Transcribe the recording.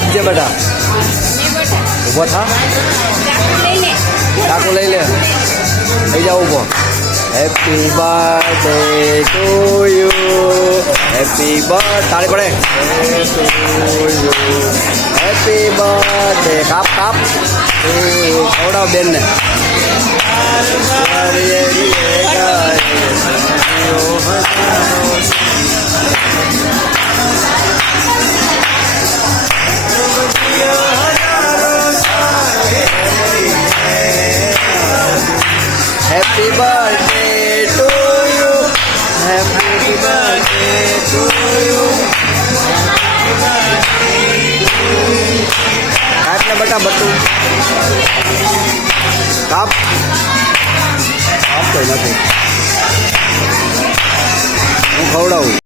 કાપજે બેટા. ઊભો થા. ચાકુ લઈ લે. થઈ જાવ ઊભો. Happy birthday to you. Happy birth તાળી પડે. Happy birthday. કાપ કાપ. ખવડાવ બેનને. Happy birthday to you. Happy birthday to you. કાપ ને બટા બટું. કાપ. કાપ તો નથી. હું ખવડાવું.